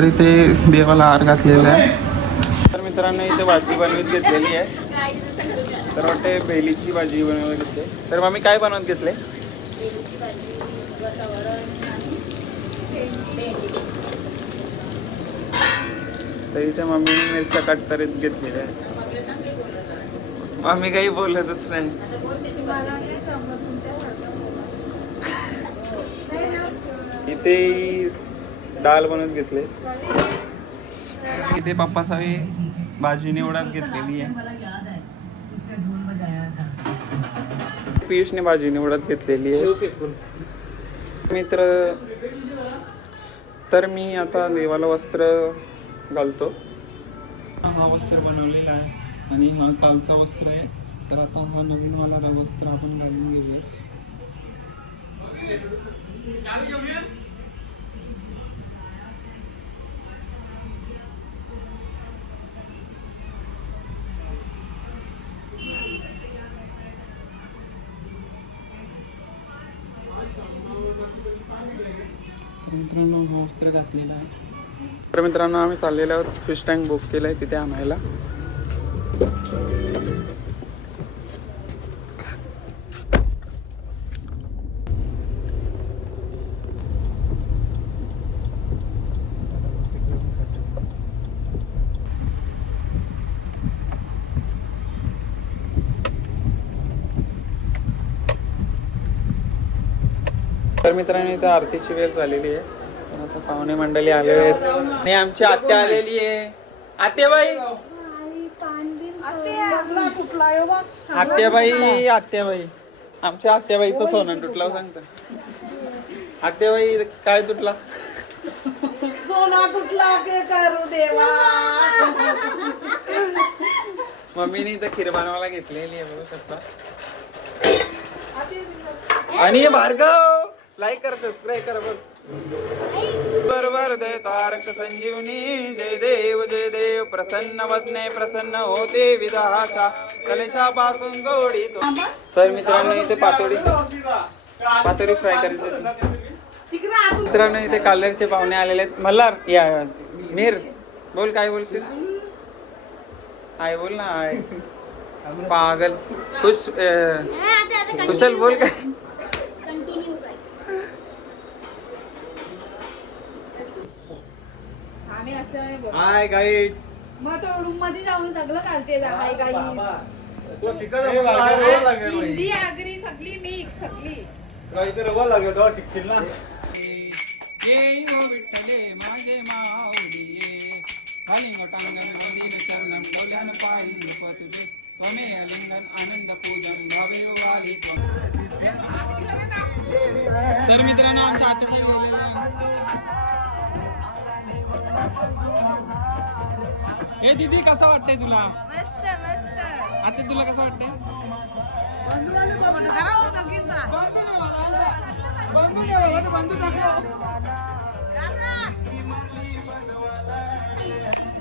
तर इथे देवाला हार घातलेला आहे. तर मित्रांनो इथे भाजी बनवत घेतलेली आहे. तर वाटते बेलीची भाजी बनवत घेतली. तर मम्मी काय बनवत घेतले? तर इथे मम्मी मिरच्या कट करीत घेतलेल्या आहे मम्मी काही बोलतच नाही. इथे डाळ बनवत घेतले. इथे पप्पा सावी भाजी निवडत घेतलेली आहे. पियुषने भाजी निवडत घेतलेली आहे. मित्र तर मी आता देवाला वस्त्र घालतो. हा वस्त्र बनवलेला आहे आणि हा कालचा वस्त्र आहे. तर आता हा नवीन वाला वस्त्र आपण घालून घेऊयात. वस्त्र घातलेलं आहे. तर मित्रांनो आम्ही चाललेलो आहोत फिश टँक बुक केलं आहे तिथे आणायला. तर मित्रांनो इथं आरतीची वेळ झालेली आहे. आता पाहुणे मंडळी आलेले आहेत. आणि आमची आत्या आलेली आहे. आत्याबाई! आत्याबाई आत्याबाई. आमच्या आत्याबाईचं सोनं तुटला सांगतं. आत्याबाई काय तुटला? सोना तुटला के करू देवा. मम्मीने इथं खीर बनवायला घेतलेली आहे बघू शकता. आणि भार्गव लाईक करा सबस्क्राईब करा बघ. बरोबर दे तारक संजीवनी जय देव जय देव प्रसन्न वदने प्रसन्न होते विधाशा कलेशापासून गोडी तो तर मित्रांनो इथे पातोडी पातोडी फ्राय करायची मित्रांनो इथे कालरचे पाहुणे आलेले आहेत. मल्हार या मीर बोल काय बोलशील? आय बोल ना आय पागल खुश कुशल बोल काय आम्ही असं बोल हाय गाई मग तो रूममध्ये जाऊन सगळं चालते हाय काही तो शिकत आहे, मला बाहेर रवा लागेल बाई. हिंदी आगरी सगळी मिक्स सगळी. गाई तर रवा लागेल तेव्हा शिकशील ना. ये ओ विठ्ठले माझे हे दीदी कसं वाटतंय तुला? मस्त मस्त. आता तुला कसं वाटतंय?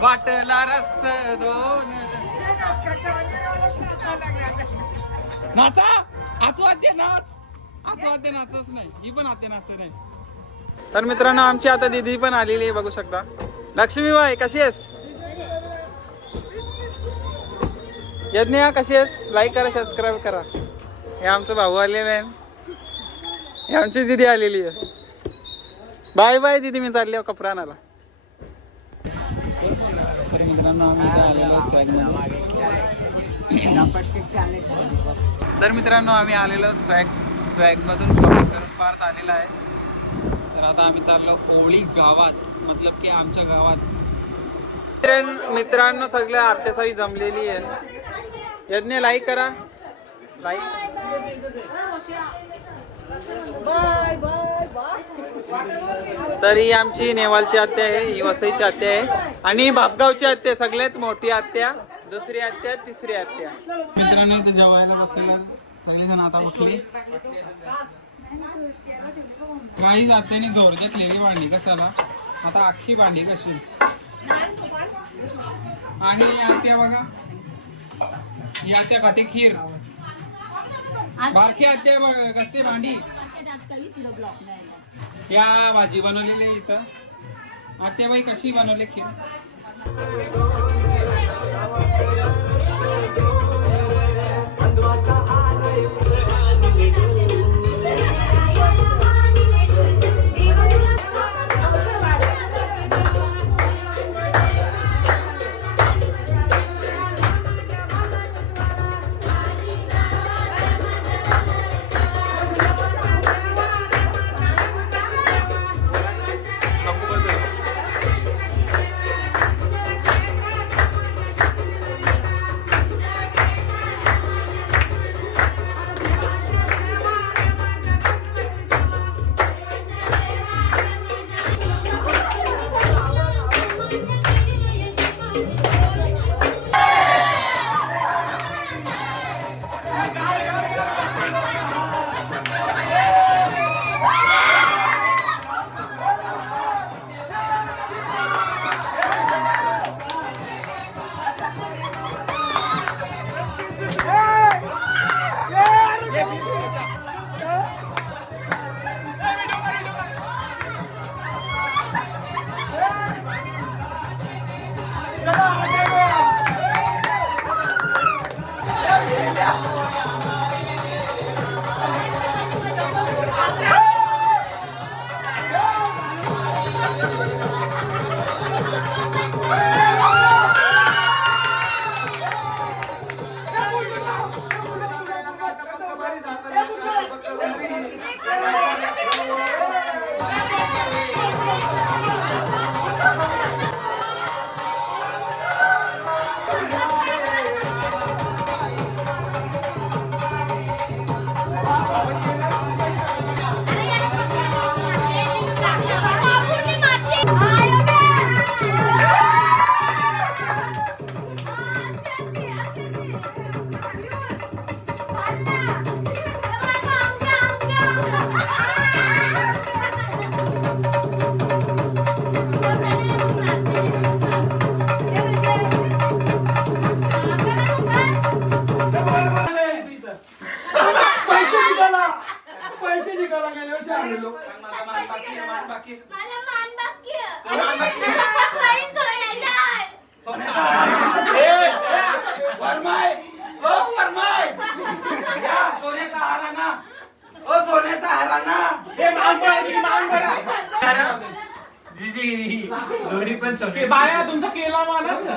वाटला रस्त दोन. नाचा आतू आद्य नाच. आतू आद्य नाचच नाही. ही पण आद्य नाच नाही तर मित्रांनो आमची आता दीदी पण आलेली आहे बघू शकता. लक्ष्मीबाई कशी आहेस? यज्ञ कशी आहेस? लाईक करा सबस्क्राईब करा. हे आमचं भाऊ आलेले आहे हे आमची दीदी आलेली आहे. बाय बाय दीदी मी चालली आहे तर मित्रांनो आम्ही आलेलो स्वॅग तर मित्रांनो आम्ही आलेलो स्वॅग स्वॅगमधून शॉपिंग करून पार्थ आलेला आहे. तर आता आम्ही चाललो ओळी गावात. मतलब की आमच्या गावात. मित्रां- मित्रांनो सगळ्या आत्यासाई जमलेली आहे यज्ञ लाईक करा. लाईक तर ही आमची नेवालची आत्या आहे ही वसईची आत्या आहे. आणि बापगावची आत्या सगळ्यात मोठी आत्या. दुसरी आत्या तिसरी आत्या. मित्रांनो इथे जेवायला बसलेला सगळेजण आता उठले. काही आत्याने जोर घेतलेली भांडी कशाला? आता अख्खी भांडी कशी? आणि आत्या बघा. आत्या खाते खीर. बारकी आत्या कसते भांडी. या भाजी बनवलेली आहे इथं. आत्याबाई कशी बनवली खीर? ओ सोन्याचा हार ना. हे मान बघा, तुम्ही मान बघा. हे बाया तुमचा केला मानत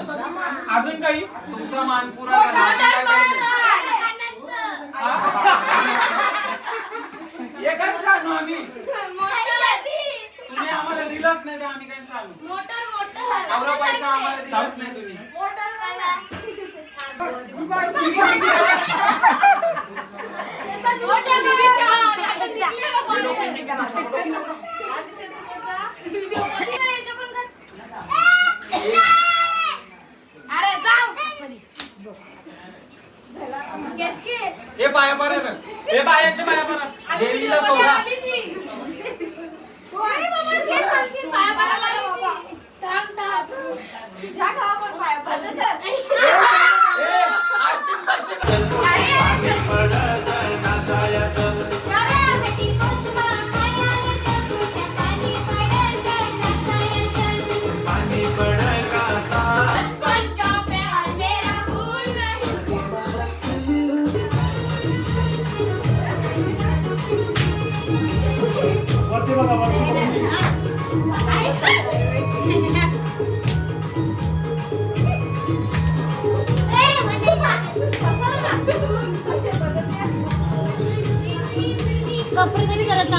अजून काही? तुमचा मान पुरा झाला. एकच छान आम्ही? तुम्ही आम्हाला दिलंच नाही तर आम्ही काय छान? Motor motor. एवढा पैसा आम्हाला दिलाच नाही तुम्ही. मोटर हे पाया पर्यंत हे बायांच्या बाया बघा देवीला सोडा. आर्थिक पैसे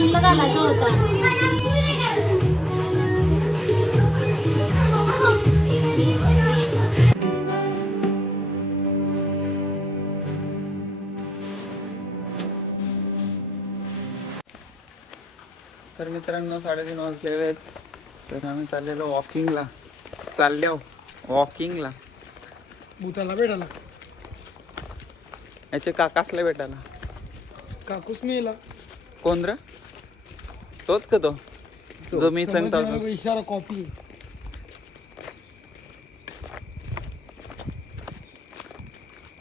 घालायचं होता. तर मित्रांनो साडेतीन वाजलेले आहेत. तर आम्ही चाललेलो वॉकिंगला चालल्या वॉकिंगला भूताला भेटायला. याचे काकासला भेटायला. काकूस मेला कोण रे? तोच का तो? जो मी सांगता. होतो इशारा कॉपी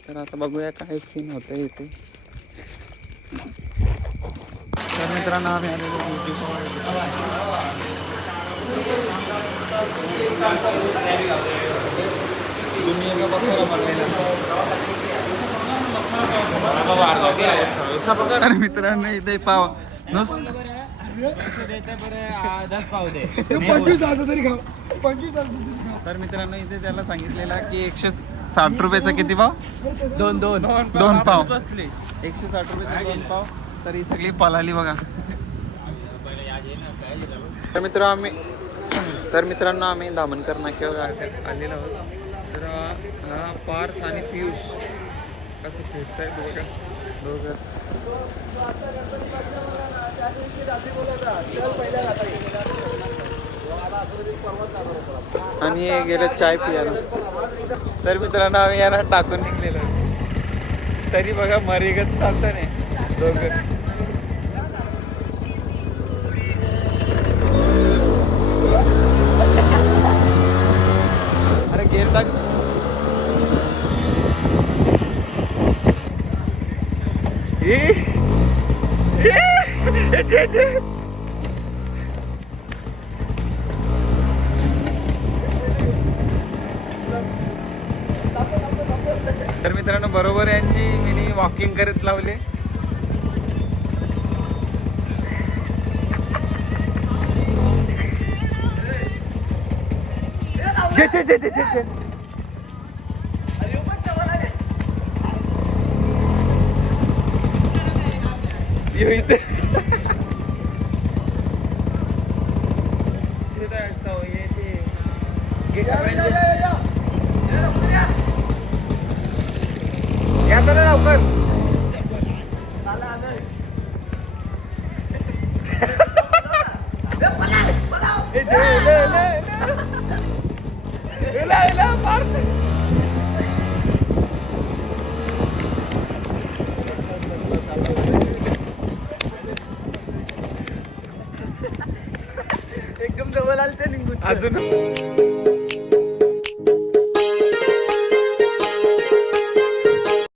तर आता बघूया काय सीन होतं इथे. तर मित्रांनो आम्ही आलेलो ब्युटी तर मित्रांनो इथे पाव नुसतं पंचवीस हजार तरी खाऊ. पंचवीस हजार तरी खाऊ. तर मित्रांनो इथे त्याला सांगितलेलं की एकशे साठ रुपयाचा किती पाव? दोन दोन. दोन पाव. एकशे साठ रुपयाचे दोन पाव. तर ही सगळी पलाली बघा. तर मित्र आम्ही तर मित्रांनो आम्ही दामनकर नाक्यावर आलेलो आहोत. तर हा पार्थ आणि पियुष कसं फिरत आहेत बघा. दोघंच. आणि हे चाय पियाला. तर मित्रांनो आम्ही यांना टाकून निघलेलो. तरी बघा मरीगत चालत नाही. दोघं. अरे गेर टाक. ए! तर मित्रांनो बरोबर यांची. मी वॉकिंग करत लावले. जे, जे, जे, जे, एकदम जवळ आलं ते निघून. अजून